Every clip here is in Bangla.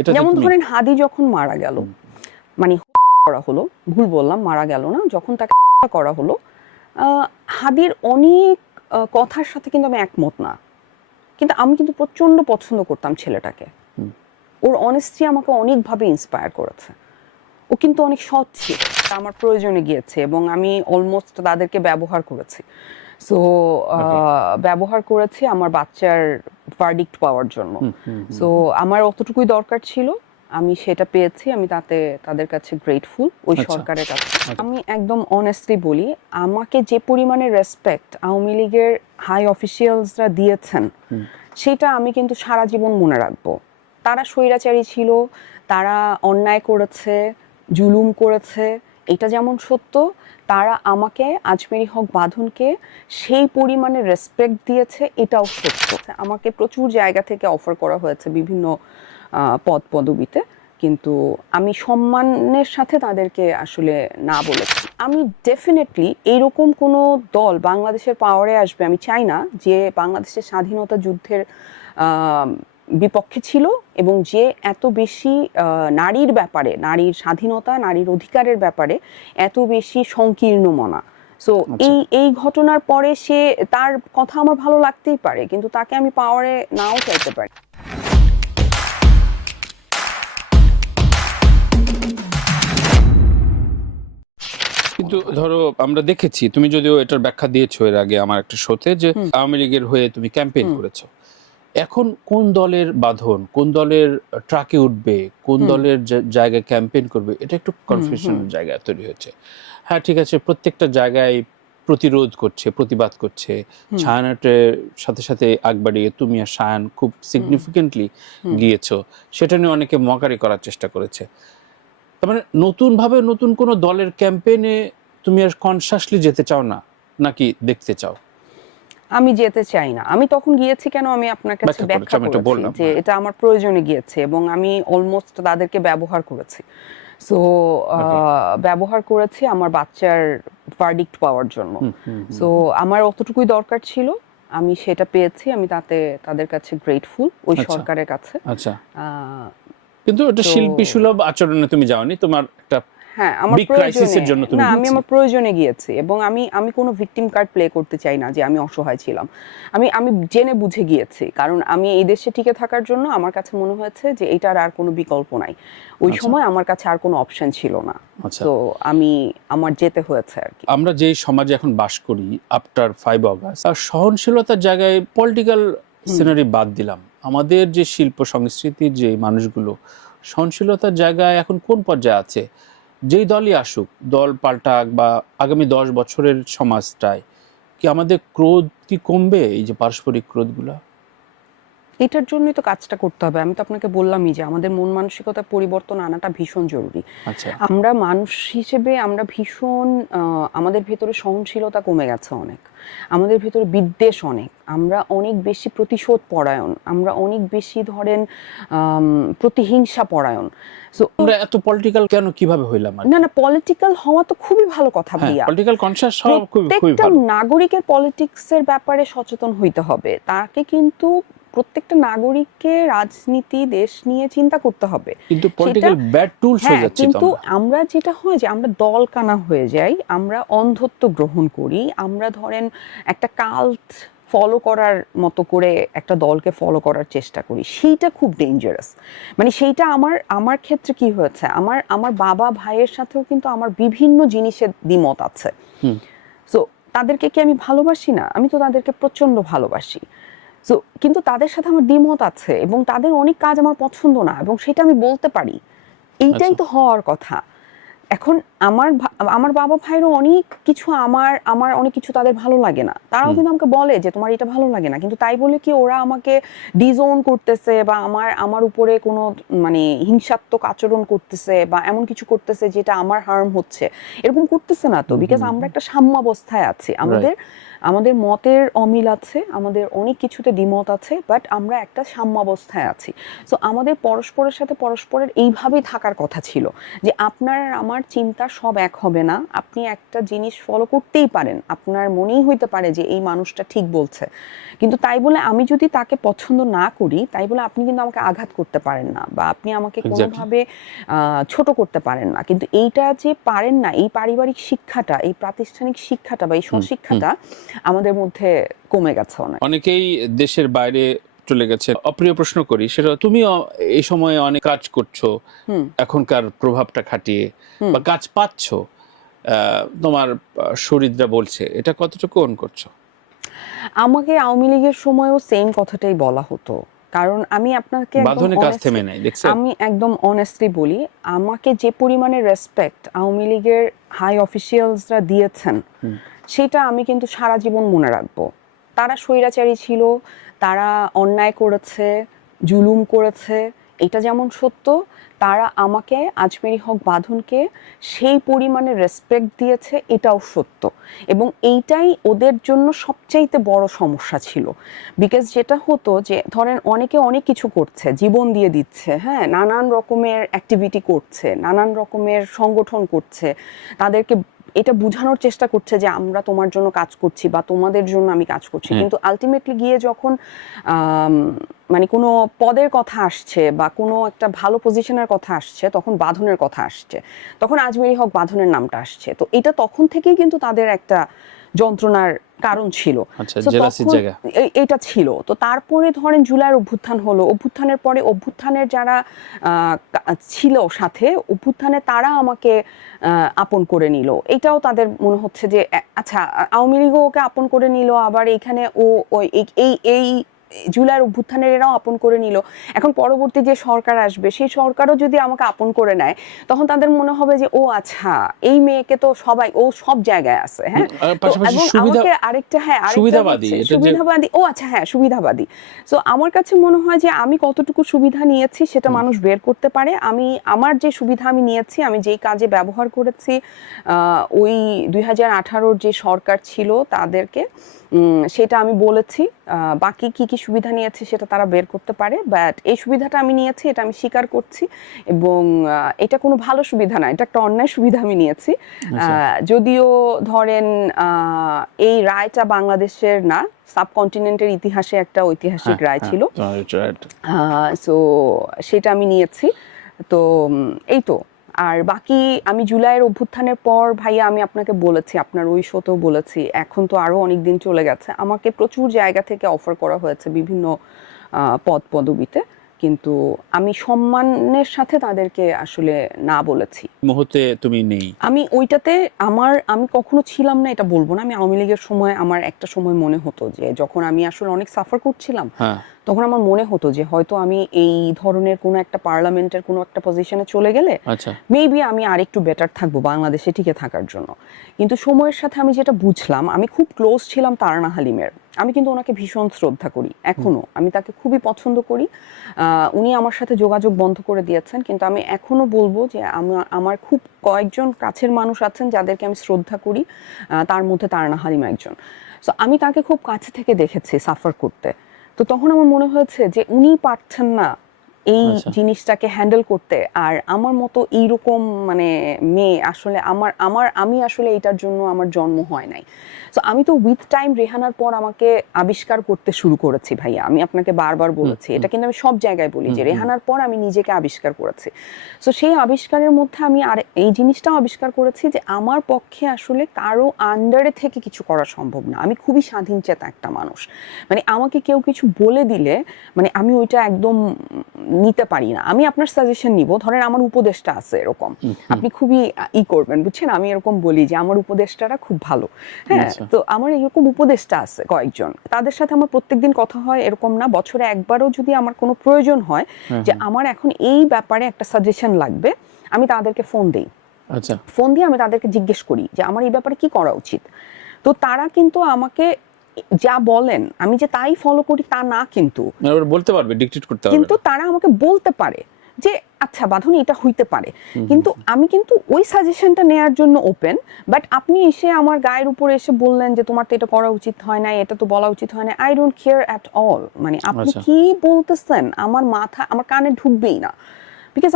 এটা যেমন ধরেন হাদি যখন মারা গেল, মানে করা হলো, ভুল বললাম, মারা গেল না, যখন তাকে করা হলো, হাদির অনেক কথার সাথে কিন্তু আমি একমত না, কিন্তু আমি কিন্তু প্রচন্ড পছন্দ করতাম ছেলেটাকে। ওর অনেস্টি আমাকে অনেকভাবে ইন্সপায়ার করেছে। ও কিন্তু অনেক সৎ ছিল, আমার প্রয়োজনে গিয়েছে এবং আমি অলমোস্ট তাদেরকে ব্যবহার করেছি। সো ব্যবহার করেছি আমার বাচ্চার ভার্ডিক্ট পাওয়ার জন্য। সো আমার অতটুকুই দরকার ছিল, আমি সেটা পেয়েছি, আমি তাদের কাছে গ্রেটফুল, ওই সরকারের কাছে। আমি একদম অনেস্টলি বলি, আমাকে যে পরিমাণে রেসপেক্ট আওয়ামী লীগের হাই অফিসিয়ালসরা দিয়েছেন সেটা আমি কিন্তু সারা জীবন মনে রাখবো। তারা স্বৈরাচারী ছিল, তারা অন্যায় করেছে, জুলুম করেছে, এটা যেমন সত্য, তারা আমাকে, আজমেরি হক বাঁধনকে সেই পরিমাণে রেসপেক্ট দিয়েছে, এটাও সত্য। আমাকে প্রচুর জায়গা থেকে অফার করা হয়েছে বিভিন্ন পদ পদবিতে, কিন্তু আমি সম্মানের সাথে তাদেরকে আসলে না বলেছি। আমি ডেফিনেটলি এইরকম কোনো দল বাংলাদেশের পাওয়ারে আসবে আমি চাই না, যে বাংলাদেশের স্বাধীনতা যুদ্ধের বিপক্ষে ছিল এবং যে এত বেশি নারীর ব্যাপারে, নারীর স্বাধীনতা, নারীর অধিকারের ব্যাপারে এত বেশি সংকীর্ণ মনা। সো এই ঘটনার পরে সে, তার কথা আমার ভালো লাগতেই পারে, কিন্তু তাকে আমি পাওয়ারে নাও চাইতে পারি। কিন্তু ধরো আমরা দেখেছি, তুমি যদিও এটার ব্যাখ্যা দিয়েছো এর আগে আমার একটা শোতে, যে আওয়ামী লীগের হয়ে তুমি ক্যাম্পেইন করেছো। এখন কোন দলের বাঁধন, কোন দলের ট্রাকে উঠবে, কোন দলের জায়গায় ক্যাম্পেইন করবে, এটা একটু কনফিউশনের জায়গা তৈরি হচ্ছে। হ্যাঁ ঠিক আছে, প্রত্যেকটা জায়গায় প্রতিরোধ করছে, প্রতিবাদ করছে, ছায়ানটের সাথে সাথে আগ বাড়িয়ে তুমি আর সায়ান খুব সিগনিফিকেন্টলি গিয়েছো, সেটা নিয়ে অনেকে মকারি করার চেষ্টা করেছে। তার মানে নতুন ভাবে নতুন কোন দলের ক্যাম্পেইনে তুমি আর কনসাসলি যেতে চাও না, নাকি দেখতে চাও? আমি যেতে চাই না। আমি তখন গিয়েছি কেন, আমি আপনার কাছে ব্যাখ্যা করেছি যে এটা আমার প্রয়োজনে গিয়েছে এবং আমি অলমোস্ট তাদেরকে ব্যবহার করেছি। সো ব্যবহার করেছি আমার বাচ্চার ভার্ডিক্ট পাওয়ার জন্য। সো আমার অতটুকুই দরকার ছিল, আমি সেটা পেয়েছি, আমি তাদের কাছে গ্রেটফুল, ওই সরকারের কাছে। আচ্ছা, কিন্তু এটা শিল্পী সুলভ আচরণে তুমি যাওনি, তোমার একটা হ্যাঁ, আমার প্রয়োজনে না, আমি আমার প্রয়োজনে গিয়েছি এবং আমি কোনো ভিকটিম কার্ড প্লে করতে চাই না যে আমি অসহায় ছিলাম। আমি জেনে বুঝে গিয়েছি, কারণ আমি এই দেশে টিকে থাকার জন্য আমার কাছে মনে হয়েছে যে এটার আর কোনো বিকল্প নাই। ওই সময় আমার কাছে আর কোনো অপশন ছিল না, তো আমার যেতে হয়েছে আর কি। আমরা যে সমাজে এখন বাস করি আফটার 5 অগাস্ট, সহনশীলতার জায়গায় পলিটিক্যাল সিনারি বাদ দিলাম, আমাদের যে শিল্প সংস্কৃতির যে মানুষগুলো সহনশীলতার জায়গায় এখন কোন পর্যায়ে আছে? যেই দলই আসুক, দল পাল্টাক বা আগামী 10 বছরের সমাজটায় কি আমাদের ক্রোধ কি কমবে, এই যে পারস্পরিক ক্রোধগুলা? এটার জন্যই তো কাজটা করতে হবে। আমি তো আপনাকে বললামই যে আমাদের মন মানসিকতা পরিবর্তন আনাটা ভীষণ জরুরি। আমরা মানুষ হিসেবে আমরা ভীষণ, আমাদের ভেতরে সহনশীলতা কমে গেছে অনেক, আমাদের ভেতরে বিদ্বেষ অনেক, আমরা অনেক বেশি প্রতিশোধ পরায়ণ, আমরা অনেক বেশি ধরেন প্রতিহিংসা পরায়ণ। সো আমরা এত পলিটিক্যাল কেন, কিভাবে হইলাম? না, পলিটিক্যাল হওয়া তো খুবই ভালো কথা ভাইয়া, পলিটিক্যাল কনসিয়াস হওয়া খুবই ভালো। প্রত্যেকটা নাগরিকের পলিটিক্সের ব্যাপারে সচেতন হইতে হবে, তাকে কিন্তু প্রত্যেকটা নাগরিককে রাজনীতি, দেশ নিয়ে চিন্তা করতে হবে। কিন্তু পলিটিক্যাল ব্যাড টুলস হয়ে যাচ্ছে। কিন্তু আমরা যেটা হয় যে আমরা দলকানা হয়ে যাই, আমরা অন্ধত্ব গ্রহণ করি, আমরা ধরেন একটা কাল্ট ফলো করার মতো করে একটা দলকে ফলো করার চেষ্টা করি, সেইটা খুব ডেঞ্জারাস। মানে সেইটা আমার ক্ষেত্রে কি হয়েছে, আমার বাবা ভাইয়ের সাথেও কিন্তু আমার বিভিন্ন জিনিসের দ্বিমত আছে। সো তাদেরকে কি আমি ভালোবাসি না? আমি তো তাদেরকে প্রচন্ড ভালোবাসি। সো কিন্তু তাদের সাথে আমার দ্বিমত আছে এবং তাদের অনেক কাজ আমার পছন্দ না, এবং সেটা আমি বলতে পারি। এইটাই তো হওয়ার কথা। এখন আমার বাবা ভাইয়েরও অনেক কিছু, আমার অনেক কিছু তাদের ভালো লাগে না, তারাও কিন্তু আমাকে বলে যে তোমার এটা ভালো লাগে না, কিন্তু তাই বলে কি ওরা আমাকে ডিজোন করতেছে বা আমার উপরে কোনো মানে হিংসাত্মক আচরণ করতেছে বা এমন কিছু করতেছে যেটা আমার হার্ম হচ্ছে, এরকম করতেছে না তো। বিকজ আমরা একটা সাম্যাবস্থায় আছি, আমাদের আমাদের মতের অমিল আছে, আমাদের অনেক কিছুতে দ্বিমত আছে, বাট আমরা একটা সাম্যাবস্থায় আছি। সো আমাদের পরস্পরের সাথে পরস্পরের এইভাবেই থাকার কথা ছিল, যে আপনার আর আমার চিন্তা সব এক হবে না, আপনি একটা জিনিস ফলো করতেই পারেন, আপনার মনেই হইতে পারে যে এই মানুষটা ঠিক বলছে, কিন্তু তাই বলে আমি যদি তাকে পছন্দ না করি, তাই বলে আপনি কিন্তু আমাকে আঘাত করতে পারেন না, বা আপনি আমাকে কোনোভাবে ছোট করতে পারেন না। কিন্তু এইটা যে পারেন না, এই পারিবারিক শিক্ষাটা, এই প্রাতিষ্ঠানিক শিক্ষাটা বা এই স্বশিক্ষাটা আমাদের মধ্যে কমে গেছে অনেক। অনেকেই দেশের বাইরে চলে গেছে। অপ্রিয় প্রশ্ন করি, সেটা তুমিও এই সময়ে অনেক কাজ করছো, এখনকার প্রভাবটা খাটিয়ে বা কাজ পাচ্ছ, তোমার শরীরটা বলছে, এটা কতটুকু অন করছো? আমাকে আওয়ামী লীগের সময়ও সেম কথাটাই বলা হতো, কারণ আমি আপনাকে বাঁধনের কাজ থেমে নাই, দেখছেন? আমি একদম অনেস্টলি বলি, আমাকে যে পরিমাণে রেসপেক্ট আওয়ামী লীগের হাই অফিসিয়ালসরা দিয়েছেন, সেটা আমি কিন্তু সারা জীবন মনে রাখবো। তারা স্বৈরাচারী ছিল, তারা অন্যায় করেছে, জুলুম করেছে, এটা যেমন সত্য, তারা আমাকে, আজমেরী হক বাঁধনকে সেই পরিমাণে রেসপেক্ট দিয়েছে, এটাও সত্য। এবং এইটাই ওদের জন্য সবচাইতে বড় সমস্যা ছিল। বিকজ যেটা হতো যে ধরেন অনেকে অনেক কিছু করছে, জীবন দিয়ে দিচ্ছে, হ্যাঁ, নানান রকমের অ্যাক্টিভিটি করছে, নানান রকমের সংগঠন করছে, তাদেরকে এটা বোঝানোর চেষ্টা করছে যে আমরা তোমার জন্য কাজ করছি বা তোমাদের জন্য আমি কাজ করছি, কিন্তু আলটিমেটলি গিয়ে যখন মানে কোনো পদের কথা আসছে বা কোনো একটা ভালো পজিশনের কথা আসছে, তখন বাঁধনের কথা আসছে, তখন আজমেরী হক বাঁধনের নামটা আসছে। তো এটা তখন থেকেই কিন্তু তাদের একটা যন্ত্রণার কারণ ছিল। এটা ছিল। তো তারপরে ধরেন জুলাইয়ের অভ্যুত্থান হলো, অভ্যুত্থানের পরে অভ্যুত্থানের যারা ছিল সাথে, অভ্যুত্থানে তারা আমাকে আপন করে নিল। এটাও তাদের মনে হচ্ছে যে আচ্ছা, আওয়ামী লীগও ওকে আপন করে নিল, আবার এখানে ও এই জুলাইয়ের অভ্যুত্থানের এরাও আপন করে নিল। এখন পরবর্তী যে সরকার আসবে, সেই সরকারও যদি আমাকে আপন করে নেয়, তখন তাদের মনে হবে যে ও আচ্ছা, এই মেয়েকে তো সবাই, ও সব জায়গায় আছে, হ্যাঁ। এবং আমাকে আরেকটা, হ্যাঁ, সুবিধাবাদী, ও আচ্ছা, হ্যাঁ, সুবিধাবাদী। সো আমার কাছে মনে হয় যে আমি কতটুকু সুবিধা নিয়েছি সেটা মানুষ বের করতে পারে। আমি আমার যে সুবিধা আমি নিয়েছি, আমি যেই কাজে ব্যবহার করেছি, ওই 2018-র যে সরকার ছিল তাদেরকে, সেটা আমি বলেছি। বাকি কি কি সুবিধা নিয়েছি সেটা তারা বের করতে পারে, বাট এই সুবিধাটা আমি নিয়েছি, এটা আমি স্বীকার করছি। এবং এটা কোনো ভালো সুবিধা না, এটা একটা অন্যায় সুবিধা আমি নিয়েছি। যদিও ধরেন এই রায়টা বাংলাদেশের না, সাবকন্টিনেন্টের ইতিহাসে একটা ঐতিহাসিক রায় ছিল। সো সেটা আমি নিয়েছি। তো এই তো। আর বাকি আমি জুলাইয়ের অভ্যুত্থানের পর ভাইয়া, আমি আপনাকে বলেছি, আপনার ওই শোতেও বলেছি, এখন তো আরো অনেক দিন চলে গেছে, আমাকে প্রচুর জায়গা থেকে অফার করা হয়েছে বিভিন্ন পদ পদবিতে, কিন্তু আমি সম্মানের সাথে তাদেরকে আসলে না বলেছি। মুহূর্তে তুমি নেই, আমি ওইটাতে আমি কখনো ছিলাম না এটা বলবো না। আমি আওয়ামী লীগের সময় আমার একটা সময় মনে হতো যে যখন আমি আসলে অনেক সাফার করছিলাম, তখন আমার মনে হতো যে হয়তো আমি এই ধরনের কোনো একটা পার্লামেন্টের কোনো একটা পজিশনে চলে গেলে মেবি আমি আরেকটু বেটার থাকবো বাংলাদেশে টিকে থাকার জন্য। কিন্তু সময়ের সাথে আমি যেটা বুঝলাম, আমি খুব ক্লোজ ছিলাম তারানা হালিমের, আমি কিন্তু ওনাকে ভীষণ শ্রদ্ধা করি, এখনো আমি তাকে খুবই পছন্দ করি। উনি আমার সাথে যোগাযোগ বন্ধ করে দিয়েছেন, কিন্তু আমি এখনো বলবো যে আমার খুব কয়েকজন কাছের মানুষ আছেন যাদেরকে আমি শ্রদ্ধা করি, তার মধ্যে তারানা হালিম একজন। সো আমি তাকে খুব কাছে থেকে দেখেছি সাফার করতে। তো তখন আমার মনে হয়েছে যে উনি পারছেন না এই জিনিসটাকে হ্যান্ডেল করতে, আর আমার মতো এইরকম মানে মেয়ে আসলে আমি আসলে এইটার জন্য আমার জন্ম হয় নাই। সো আমি তো উইথ টাইম রেহানার পর আমাকে আবিষ্কার করতে শুরু করেছি ভাইয়া, আমি আপনাকে বারবার বলেছি, এটা কিন্তু আমি সব জায়গায় বলি যে রেহানার পর আমি নিজেকে আবিষ্কার করেছি। সো সেই আবিষ্কারের মধ্যে আমি আর এই জিনিসটাও আবিষ্কার করেছি যে আমার পক্ষে আসলে কারো আন্ডারে থেকে কিছু করা সম্ভব না। আমি খুবই স্বাধীন চেতা একটা মানুষ, মানে আমাকে কেউ কিছু বলে দিলে মানে আমি ওইটা একদম নিতে পারি না। আমি আপনার সাজেশন নিব, ধরেন আমার উপদেষ্টা আছে এরকম, আপনি খুবই করবেন, বুঝছেন, আমি এরকম বলি যে আমার উপদেষ্টারা খুব ভালো, হ্যাঁ। তো আমার এরকম উপদেষ্টা আছে কয়েকজন, তাদের সাথে আমার প্রত্যেকদিন কথা হয় এরকম না, বছরে একবারও যদি আমার কোনো প্রয়োজন হয় যে আমার এখন এই ব্যাপারে একটা সাজেশন লাগবে, আমি তাদেরকে ফোন দিই। ফোন দিয়ে আমি তাদেরকে জিজ্ঞেস করি যে আমার এই ব্যাপারে কি করা উচিত। তো তারা কিন্তু আমাকে যা বলেন আমি যে তাই ফলো করি তা না, কিন্তু বলতে পারবে, ডিকটেট করতে পারবে, কিন্তু তারা আমাকে বলতে পারে যে আচ্ছা বাঁধন এটা হইতে পারে, কিন্তু আমি কিন্তু ওই সাজেশনটা নেয়ার জন্য ওপেন। বাট আপনি এসে আমার গায়ের উপরে এসে বললেন যে তোমার তো এটা করা উচিত হয় না, এটা তো বলা উচিত হয় না, I don't care at all. মানে আপনি আচ্ছা। কি বলতেছেন আমার আমার কানে ঢুকবেই না, বিকজ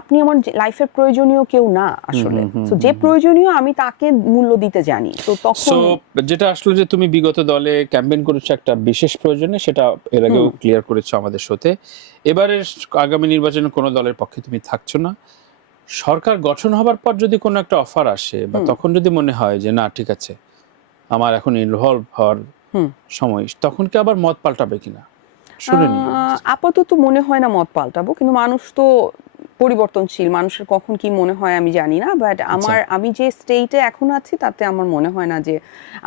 আপনি আমার লাইফের প্রয়োজনীয় কেউ না আসলে। তো যে প্রয়োজনীয় আমি তাকে মূল্য দিতে জানি, তো সো তখন যেটা আসলে যে তুমি বিগত দলে ক্যাম্পেইন করেছো একটা বিশেষ প্রয়োজনে, সেটা এর আগেও ক্লিয়ার করেছো আমাদের সাথে। এবারের আগামী নির্বাচনে কোনো দলের পক্ষে তুমি থাকছো না। সরকার গঠন হবার পর যদি কোনো একটা অফার আসে বা তখন যদি মনে হয় যে না ঠিক আছে আমার এখন ইনভলভ হওয়ার সময়, তখন কি আবার মত পাল্টাবে কিনা শুনে নিই। আপাতত মনে হয় না মত পাল্টাবো, কিন্তু মানুষ তো পরিবর্তনশীল, মানুষের কখন কি মনে হয় আমি জানি না। বাট আমি যে স্টেটে এখন আছি তাতে আমার মনে হয় না যে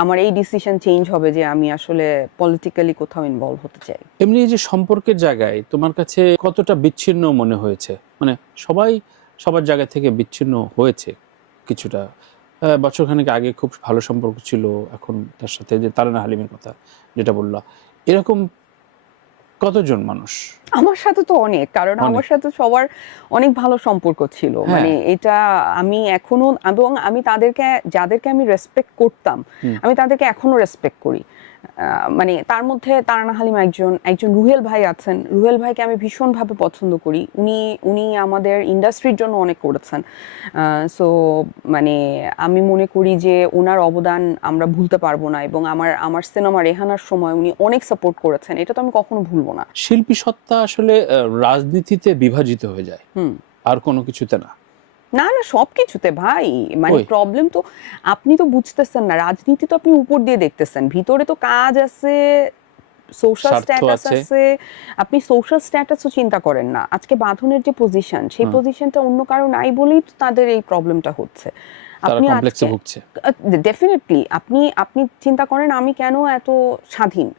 আমার এই ডিসিশন চেঞ্জ হবে যে আমি আসলে পলিটিক্যালি কোথাও ইনভলভ হতে চাই। এমনি এই যে সম্পর্কের জায়গায় তোমার কাছে কতটা বিচ্ছিন্ন মনে হয়েছে? মানে সবাই সবার জায়গা থেকে বিচ্ছিন্ন হয়েছে কিছুটা। বছরখানেক আগে খুব ভালো সম্পর্ক ছিল, এখন তার সাথে যে তারানা হালিমের কথা যেটা বললা, এরকম কতজন মানুষ? আমার সাথে তো অনেক, কারণ আমার সাথে সবার অনেক ভালো সম্পর্ক ছিল। মানে এটা আমি এখনো, এবং আমি যাদেরকে আমি রেসপেক্ট করতাম আমি তাদেরকে এখনো রেসপেক্ট করি। মানে তার মধ্যে তারানা হালিম একজন রুহেল ভাই আছেন। রুহেল ভাইকে আমি ভীষণভাবে পছন্দ করি। উনি আমাদের ইন্ডাস্ট্রির জন্য অনেক করেছেন। সো মানে আমি মনে করি যে ওনার অবদান আমরা ভুলতে পারবো না, এবং আমার সিনেমা রেহানার সময় উনি অনেক সাপোর্ট করেছেন, এটা তো আমি কখনো ভুলবো না। শিল্পী সত্তা আসলে রাজনীতিতে বিভাজিত হয়ে যায়, আর কোনো কিছুতে না। না না, সবকিছুতে ভাই। মানে প্রবলেম তো আপনি তো বুঝতেছেন না, রাজনীতি তো আপনি উপর দিয়ে দেখতেছেন, ভিতরে তো কাজ আছে, সোশ্যাল স্ট্যাটাস আছে। আপনি সোশ্যাল স্ট্যাটাসও চিন্তা করেন না। আজকে বাঁধনের যে পজিশন, সেই পজিশনটা অন্য কারো নাই বলেই তো তাদের এই প্রবলেমটা হচ্ছে। আপনি কমপ্লেক্সে ভুগছে। ডেফিনেটলি আপনি চিন্তা করেন আমি কেন এত স্বাধীন,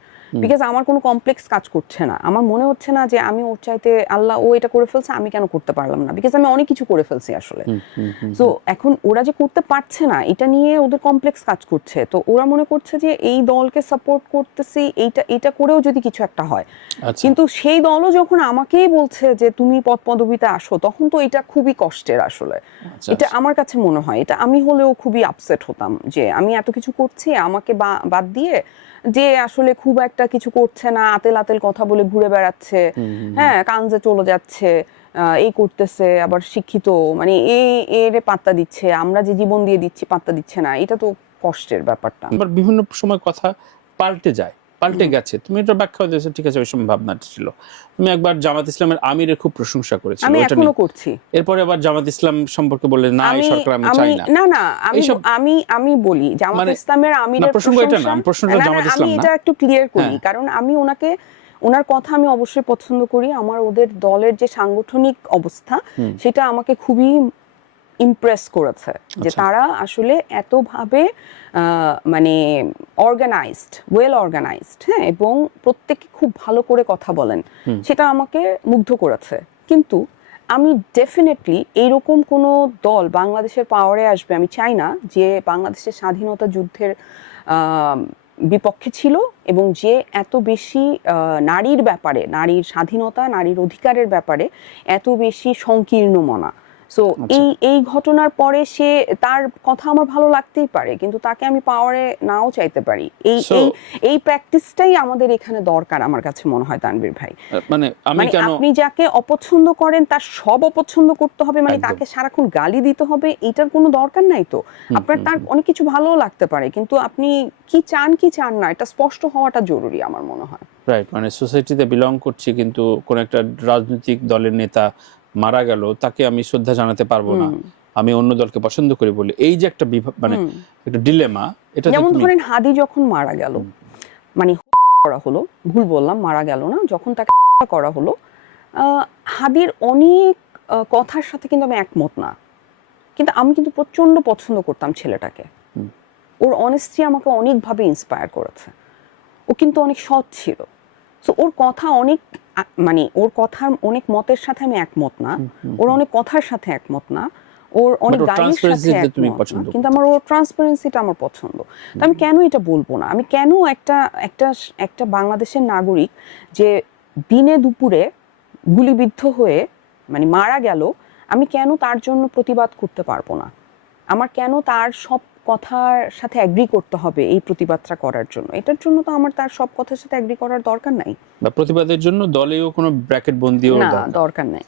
বিকজ আমার কোনো কমপ্লেক্স কাজ করছে না। আমার মনে হচ্ছে না যে আমি ওর চাইতে আল্লাহ ও এটা করে ফেলছে আমি কেন করতে পারলাম না, বিকজ আমি অনেক কিছু করে ফেলছি আসলে। তো এখন ওরা যে করতে পারছে না এটা নিয়ে ওদের কমপ্লেক্স কাজ করছে। তো ওরা মনে করছে যে এই দলকে সাপোর্ট করতেছি, এটা করেও যদি কিছু একটা হয়। কিন্তু সেই দলও যখন আমাকেই বলছে যে তুমি পদ পদবিতে আসো, তখন তো এটা খুবই কষ্টের আসলে। এটা আমার কাছে মনে হয়, এটা আমি হলেও খুবই আপসেট হতাম যে আমি এত কিছু করছি, আমাকে বাদ দিয়ে যে আসলে খুব একটা কিছু করছে না, আতেল আতেল কথা বলে ঘুরে বেড়াচ্ছে, হ্যাঁ কানজে চলে যাচ্ছে, এই করতেছে, আবার শিক্ষিত, মানে এর পাত্তা দিচ্ছে, আমরা যে জীবন দিয়ে দিচ্ছি পাত্তা দিচ্ছে না, এটা তো কষ্টের ব্যাপারটা। আবার বিভিন্ন সময় কথা পাল্টে গেছে, তুমি এটা ব্যাখ্যা দিয়েছো, ঠিক আছে ওই সময় ভাবনাটা ছিল। তুমি একবার জামাত ইসলামের আমিরের খুব প্রশংসা করেছিলে, আমি এখনো করছি। এরপরে আবার জামাত ইসলাম সম্পর্কে বললে না এই সরকার আমি চাই না। না না, আমি বলি জামাত ইসলামের আমিরের প্রসঙ্গ এটা না, প্রশ্নটা জামাত ইসলাম না, আমি এটা একটু ক্লিয়ার করি, কারণ আমি ওনার কথা আমি অবশ্যই পছন্দ করি। আমার ওদের দলের যে সাংগঠনিক অবস্থা সেটা আমাকে খুবই ইমপ্রেস করেছে, যে তারা আসলে এতভাবে মানে ওয়েল অর্গানাইজড, হ্যাঁ, এবং প্রত্যেকে খুব ভালো করে কথা বলেন, সেটা আমাকে মুগ্ধ করেছে। কিন্তু আমি ডেফিনেটলি এইরকম কোনো দল বাংলাদেশের পাওয়ারে আসবে আমি চাই না, যে বাংলাদেশের স্বাধীনতা যুদ্ধের বিপক্ষে ছিল, এবং যে এত বেশি নারীর ব্যাপারে, নারীর স্বাধীনতা, নারীর অধিকারের ব্যাপারে এত বেশি সংকীর্ণ মনা। সো এই ঘটনার পরে তার কথা আমার ভালো লাগতেই পারে, কিন্তু তাকে আমি পাওয়ারে নাও চাইতে পারি। এই প্র্যাকটিসটাই আমাদের এখানে দরকার আমার কাছে মনে হয় তানভীর ভাই। মানে আপনি যাকে অপছন্দ করেন তার সব অপছন্দ করতে হবে, মানে তাকে সারাক্ষণ গালি দিতে হবে, এটার কোনো দরকার নাই তো। আপনার তার অনেক কিছু ভালোও লাগতে পারে, কিন্তু আপনি কি চান না এটা স্পষ্ট হওয়াটা জরুরি আমার মনে হয়। রাইট, মানে সোসাইটিতে বিলং করছি, কিন্তু কোন একটা রাজনৈতিক দলের নেতা মারা গেল, তাকে আমি শ্রদ্ধা জানাতে পারবো না, আমি অন্য দলকে পছন্দ করি বলে, এই যে একটা মানে একটা ডিলেমা। এটা যেমন ধরেন হাদি যখন মারা গেল, মানে করা হলো, ভুল বললাম, মারা গেল না, যখন তাকে করা হলো, হাদির অনেক কথার সাথে কিন্তু আমি একমত না, কিন্তু আমি কিন্তু প্রচন্ড পছন্দ করতাম ছেলেটাকে। ওর অনেস্টি আমাকে অনেকভাবে ইন্সপায়ার করেছে। ও কিন্তু অনেক সৎ ছিল। সো ওর কথা মানে ওর কথার অনেক মতের সাথে আমি একমত না, ওর অনেক কথার সাথে একমত না, ওর অনেক গালির সাথে একমত না, কিন্তু আমার ওর ট্রান্সপারেন্সিটা আমার পছন্দ। তো আমি কেন এটা বলবো না? আমি কেন একটা বাংলাদেশের নাগরিক যে দিনে দুপুরে গুলিবিদ্ধ হয়ে মানে মারা গেল, আমি কেন তার জন্য প্রতিবাদ করতে পারবো না? আমার কেন তার সব কথার সাথে অ্যাগ্রি করতে হবে এই প্রতিবাদটা করার জন্য? এটার জন্য তো আমার তার সব কথার সাথে অ্যাগ্রি করার দরকার নাই, বা প্রতিবাদের জন্য দলেও কোনো ব্র্যাকেট বন্দিও না দরকার নাই।